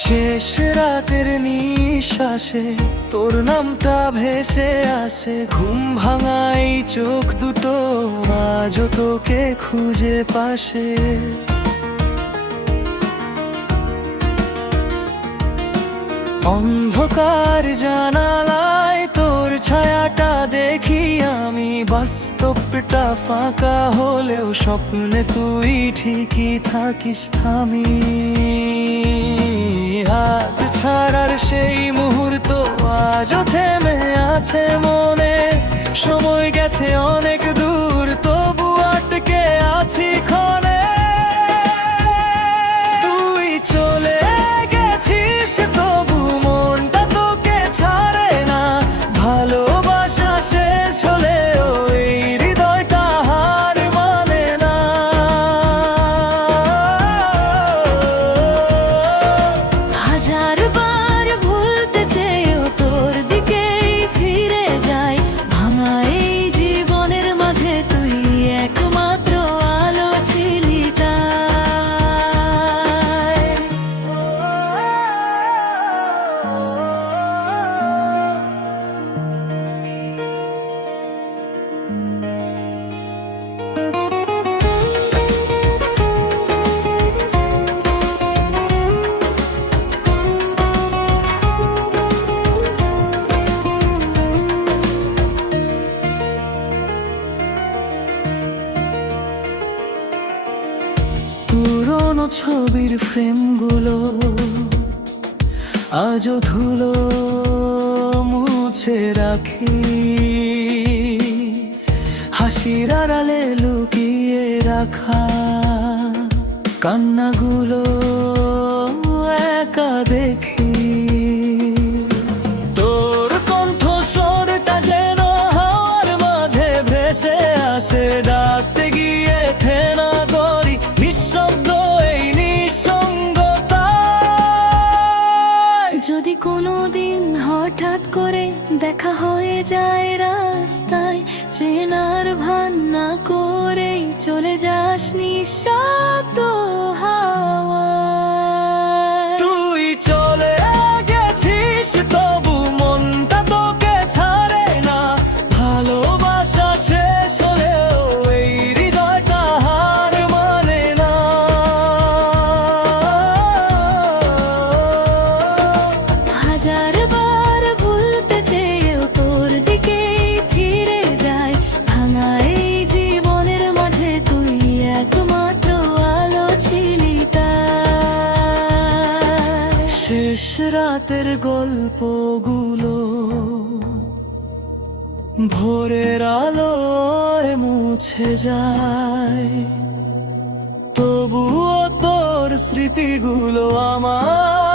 শেষ রাতের নিঃশ্বাসে তোর নামটা ভেসে আসে, ঘুম ভাঙাই চোখ দুটো আজও তোকে খুঁজে পাশে। অন্ধকার জানালায় তোর ছায়াটা দেখি আমি, বাস্তবটা ফাঁকা হলেও স্বপ্নে তুই ঠিকই থাকিস থামি। হাত ছাড়ার সেই মুহূর্ত আজও থেমে আছে মনে, সময় গেছে অনেক দূর তবু আটকে আছি ক্ষণে। তুই চলে গেছিস তবু মনটা তোকে ছাড়ে না, ভালোবাসা শেষ হলেও এই হৃদয়টা হার মানে না। হাজার বার ভুলতে চেয়েও তোর দিকেই ফিরে যাই, ভাঙা এই জীবনের মাঝে তুই একমাত্র আলো ছিলি তাই। পুরনো ছবির ফ্রেমগুলো আজও ধুলো মুছে রাখি, হাসির আড়ালে লুকিয়ে রাখা কান্নাগুলো একা দেখি। তোর কণ্ঠস্বরটা যেন হাওয়ার মাঝে ভেসে আসে, ডাকতে গিয়ে থেনা করি নিঃশব্দ এই নিঃসঙ্গতা। যদি কোনোদিন হঠাৎ করে দেখা হয়ে যায় রাস্তায়, চেনার ভান না করেই চলে যাস নিঃশব্দ হাওয়ায়। তুই চলে গেছিস তবু মনটা তোকে ছাড়ে না, ভালোবাসা শেষ হলেও এই হৃদয়টা হার মানে না। হাজার বার ভুলতে চেয়েও তোর দিকেই ফিরে যাই, ভাঙা এই জীবনের মাঝে তুই একমাত্র আলো ছিলি তাই। শেষ রাতের গল্পগুলো ভোরের আলোয় মুছে যায়, তবুও তোর স্মৃতিগুলো আমার